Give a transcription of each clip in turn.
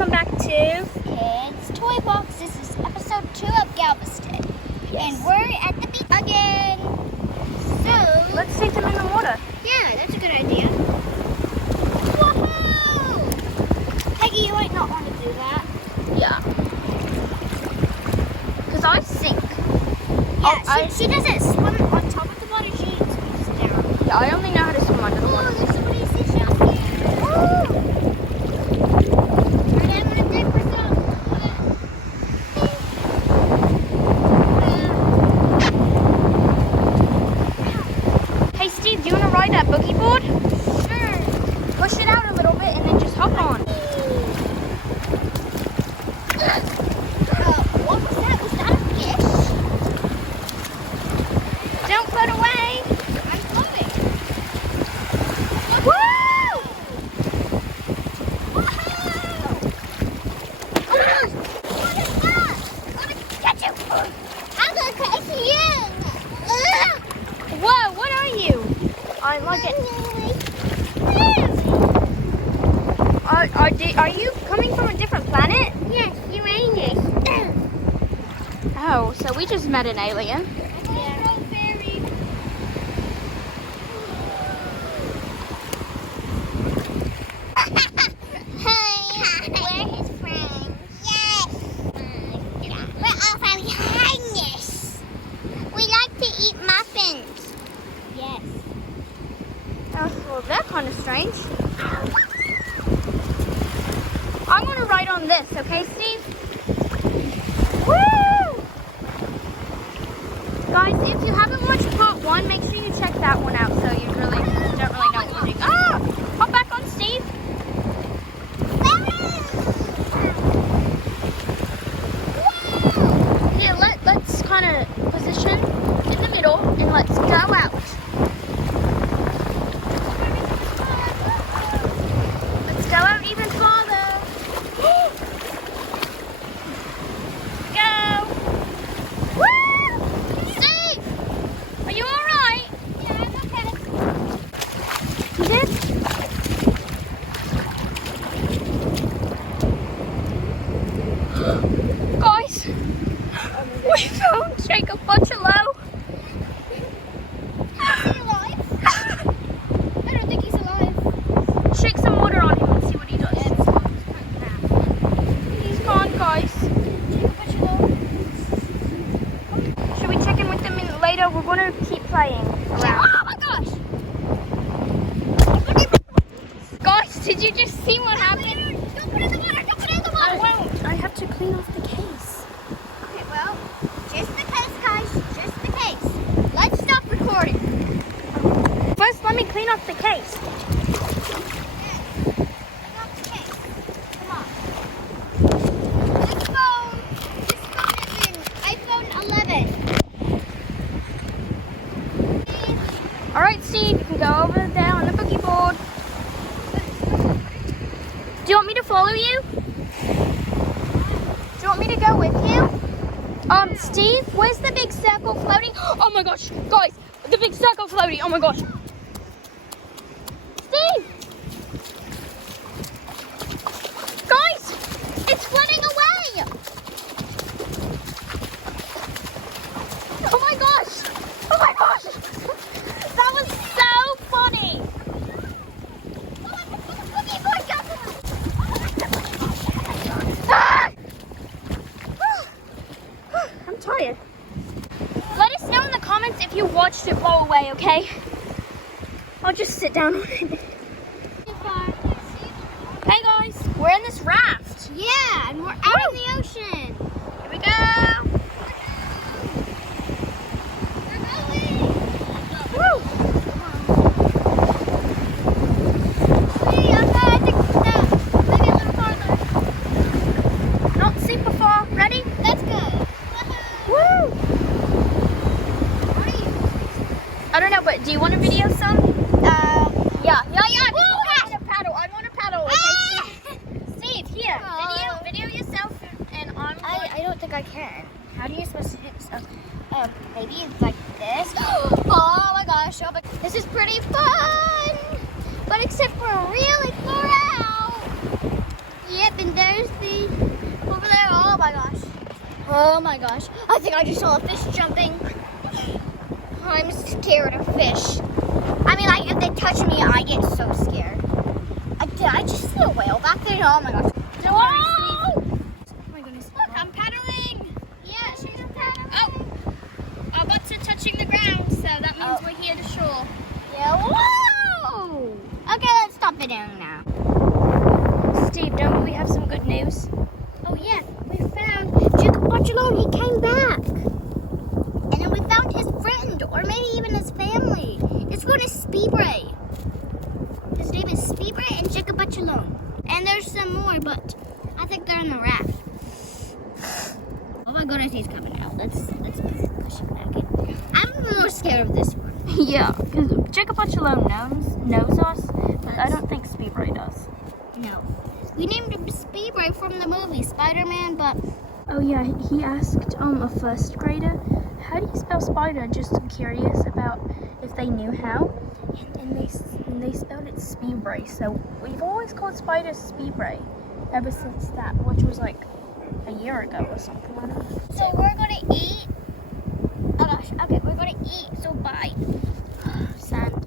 welcome back to Kids Toy Box. This is episode 2 of Galveston. Yes. And we're at the beach again. So, let's take them in the water. yeah, that's a good idea. Woohoo! Peggy, you might not want to do that. Yeah. Because I sink. Yeah, she doesn't swim on top of the water, she swims down. Yeah, I only know how to swim under the Oh, water. there's somebody fishing out there. Woo! I'm gonna dig for some. Hey Steve, do you want to ride that boogie board? Sure. Push it out a little bit and then just hop on. What was that? Was that a fish? Don't float away. I'm floating. Woo! What is that? I'm gonna catch you. I'm gonna catch you. Whoa, what are you? I like it. Are you coming from a different planet? Yes, Uranus. Oh, so we just met an alien. Oh, well, they're kind of strange. I'm going to ride on this, okay, Steve? Woo! Guys, if you haven't watched part 1, make sure you check that one out so you don't really know what we're doing. Ah! Hop back on, Steve. Here, let's kind of position in the middle and let's go out. Let's go out even farther. Go. Woo! Steve, are you all right? Yeah, I'm okay. You did? Guys, we found Jacob Butcherlow. Is he alive? I don't think he's alive. Shake some water on him and see what he does. He's gone, guys. Should we check in with him later? We're going to keep playing around. Oh my gosh! Guys, did you just see what happened? Don't put it in the water! Don't put it in the I water! won't. I have to clean off the case. Okay, well, just the case, guys. Just the case. Let's stop recording. First, let me clean off the case. Stop the case. Come on. This phone is an iPhone 11. All right, Steve, you can go over there on the boogie board. Do you want me to follow you? Do you want me to go with you? Steve, where's the big circle floating? Oh my gosh, guys, the big circle floating. Oh my gosh. Steve! Guys, it's floating away. Oh my gosh. Oh my gosh. That was so funny. Ah! I'm tired. Let us know in the comments if you watched it blow away, okay? I'll just sit down on it. Hey guys, we're in this raft. Yeah, and we're out in the ocean. Here we go. Woo! Maybe a little farther. Not super far. Ready? Let's go. Woo! I don't know, but do you want to video some? Yeah. I want to paddle. Okay, Steve, here. Video yourself, and I'm going. I don't think I can. How are you supposed to do this? Maybe it's like this. Oh my gosh! Oh my, this is pretty fun. But except for really far out. Yep, and there's Oh my gosh. I think I just saw a fish jumping. I'm scared of fish. I mean, like, if they touch me, I get so scared. Did I just see a whale back there? Oh my gosh. Whoa! Oh my goodness. Look, I'm paddling. Yeah, she's paddling. Oh, our butts are touching the ground, so that means we're here to shore. Yeah, whoa! Okay, let's stop videoing now. Steve, don't we have some good news? Oh yeah, we found Jacob Barcelona. He came back. And then we found his friend, or maybe even his family. His one is Speedray. His name is Speedray and Jacob Barcelona. And there's some more, but I think they're in the raft. Oh my goodness, he's coming out. Let's push him back in. I'm more scared of this one. Yeah, because Jacob Barcelona knows us, but I don't think Speedray does. No. We named him Speedray from the movie Spider-Man, but Oh yeah, he asked a first grader, how do you spell spider? Just curious about if they knew how, and they spelled it Speedray. So we've always called spiders Speedray ever since that, which was like a year ago or something like that. so we're gonna eat. Oh gosh, okay, we're gonna eat. So bye. Sand.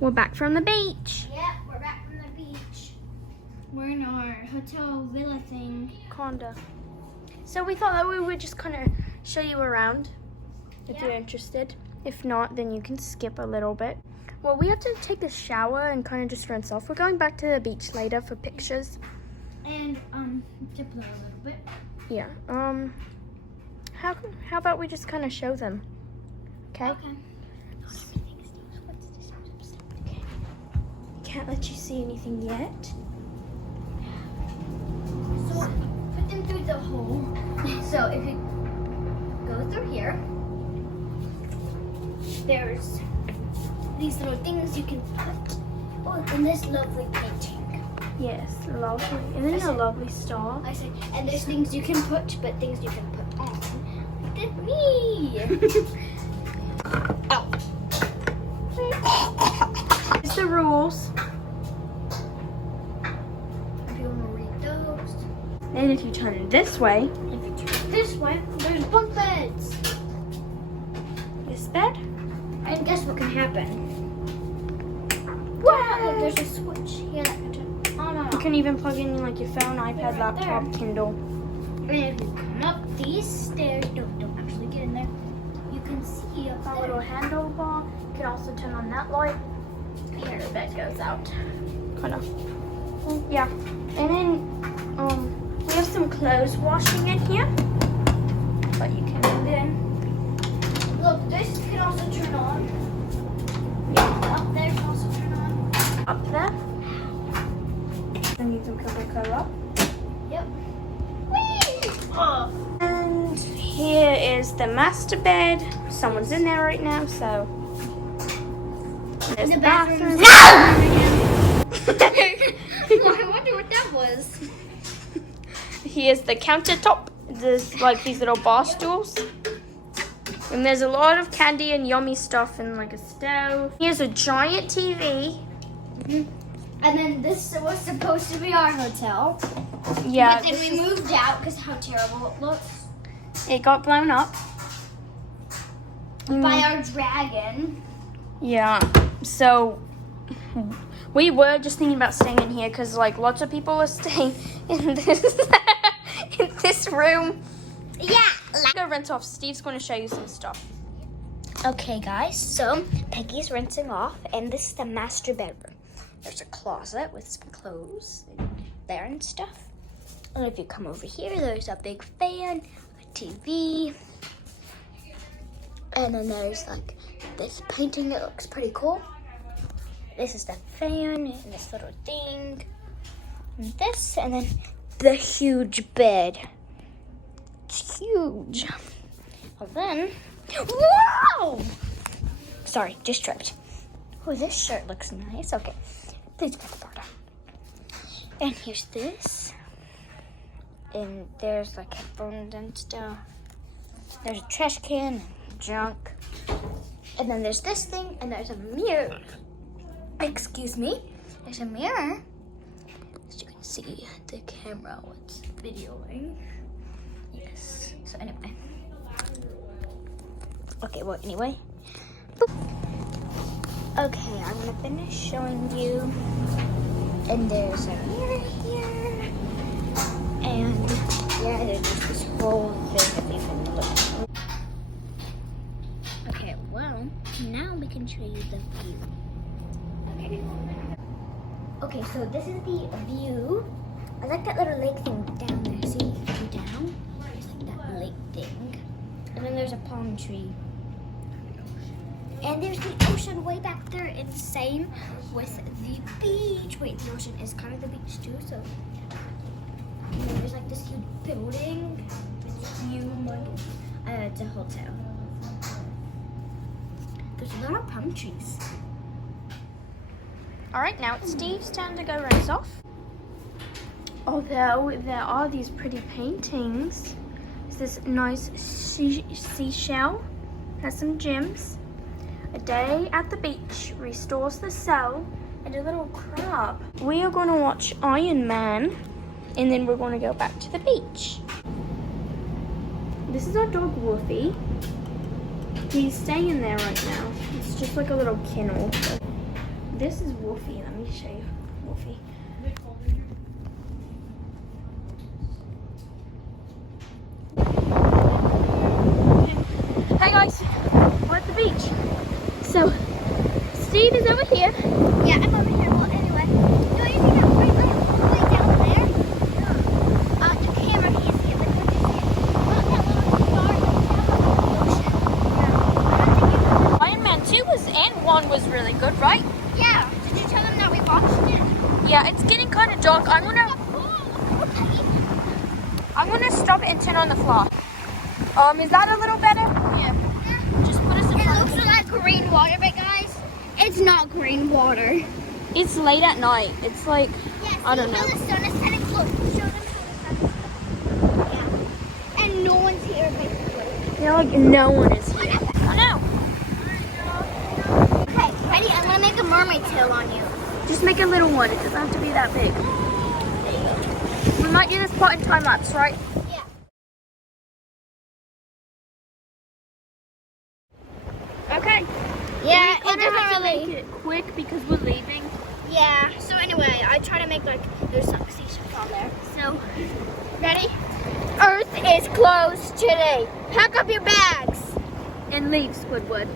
We're back from the beach. Yeah, we're back from the beach. We're in our hotel villa thing. Condo. So we thought that we would just kind of show you around if you're Yeah. interested. If not, then you can skip a little bit. Well, we have to take a shower and kind of just rinse off. We're going back to the beach later for pictures. And to play a little bit. Yeah. How about we just kind of show them? Okay. Okay. Can't let you see anything yet. So put them through the hole. So if you go through here, there's these little things you can put. Oh, and this lovely painting. Yes, lovely. And then a lovely star. I said, and there's things you can put, but things you can put on. Look at me. Oh. Here's the rules. If you want to read those. And if you turn it this way, If you turn this way, there's bunk beds. this bed. And guess what can happen? Wow. There's a switch here that can turn on and You off. can even plug in like your phone, iPad, right laptop, there. Kindle. And if you come up these stairs, don't actually get in there. You can see up A there. little handlebar. You can also turn on that light. Here, the bed goes out. Kind of. Yeah. And then we have some clothes washing in here. But you can then Look, this can also turn on. Yeah, up there can also turn on. up there. I need some Coca-Cola. Yep. Whee! Oh. And here is the master bed. Someone's in there right now, so there's the bathroom. Well, I wonder what that was. Here's the countertop. There's like these little bar stools. And there's a lot of candy and yummy stuff and like a stove. Here's a giant TV. And then this was supposed to be our hotel. Yeah, But then we moved out because how terrible it looks. it got blown up. By our dragon. Yeah, so we were just thinking about staying in here because like lots of people are staying in this in this room. Yeah. Go rinse off. Steve's going to show you some stuff. Okay, guys. So Peggy's rinsing off, and this is the master bedroom. There's a closet with some clothes in there and stuff. And if you come over here, there's a big fan, a TV, and then there's like this painting. It looks pretty cool. This is the fan and this little thing, and this, and then the huge bed. It's huge. And then, whoa! Sorry, just tripped. Oh, this shirt looks nice. Okay, please put the part on. And here's this. And there's like headphones and stuff. There's a trash can and junk. And then there's this thing, and there's a mirror. Excuse me. There's a mirror. As you can see, the camera was videoing. Yes. So anyway. Okay, well, anyway. Boop. Okay, I'm gonna finish showing you. And there's a mirror here. And yeah, there's just this whole thing that you can look. Okay, well, now we can show you the view. Okay. Okay, so this is the view. I like that little lake thing down there. See, if you go down, there's like that lake thing. And then there's a palm tree. And there's the ocean way back there. And same with the beach. Wait, the ocean is kind of the beach too, so. And then there's like this huge building. It's humongous. It's a hotel. There's a lot of palm trees. All right, now it's Steve's turn to go race off. Although there are these pretty paintings. There's this nice seashell, has some gems. A day at the beach restores the cell, and a little crab. We are going to watch Iron Man, and then we're going to go back to the beach. This is our dog Wolfie. He's staying there right now. It's just like a little kennel. This is Wolfie. Let me show you Wolfie. Hey guys, we're at the beach. So, Steve is over here. Yeah, I'm over here. Well, anyway, do you see that way down there? The camera can't see it, but you can see it. Look, that little star down the ocean. Iron Man 2 and 1 was really good, right? Yeah. Did you tell them that we watched it? Yeah, it's getting kind of dark. I'm gonna stop it and turn on the flash. Is that a little better? Yeah. Just put us in It front. looks like green water, but guys, it's not green water. It's late at night. It's like, Yes, I don't know. The sun is setting. Look, show them how the sun is. Yeah. And no one's here, basically. yeah, like no one is here. I know. Okay, ready? I'm gonna make a mermaid tail on you. Just make a little one. It doesn't have to be that big. We might do this part in time lapse, right? Yeah. Okay. Yeah, We it kinda have to doesn't make really. it quick because we're leaving. Yeah. So anyway, I try to make like there's some seashells on there. So, ready? Earth is closed today. Pack up your bags. And leave, Squidward.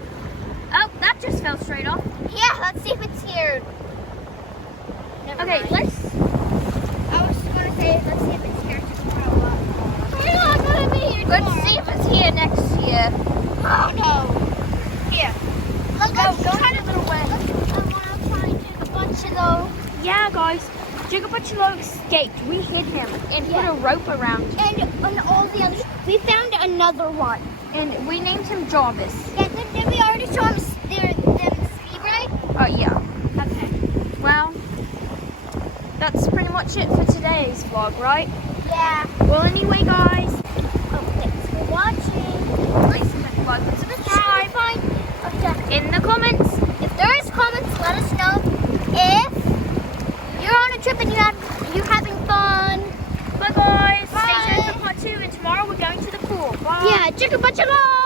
Oh, that just fell straight off. Yeah. Let's see if it's here. Never Okay, mind. let's. I was just gonna say let's see if it's here tomorrow. It's not gonna be here tomorrow. Let's see if it's here next year. Oh no. Here. Look, Go try a little way. I want to try and do a bunch of those. Yeah, guys. Jigabutchalo escaped. We hid him and put a rope around him. And all the others. We found another one. And we named him Jarvis. Yeah, did we already show them speed ride? Oh, yeah. Okay. Well, that's pretty much it for today's vlog, right? Yeah. Well, anyway, guys. Oh, thanks for watching. Please like and subscribe. Okay. In the comments. If there is comments, let us know. If you're on a trip and you're having fun. Bye, guys. Bye. Stay tuned for part 2, and tomorrow we're going to the pool. Bye. Yeah, chicka-butcha-bye.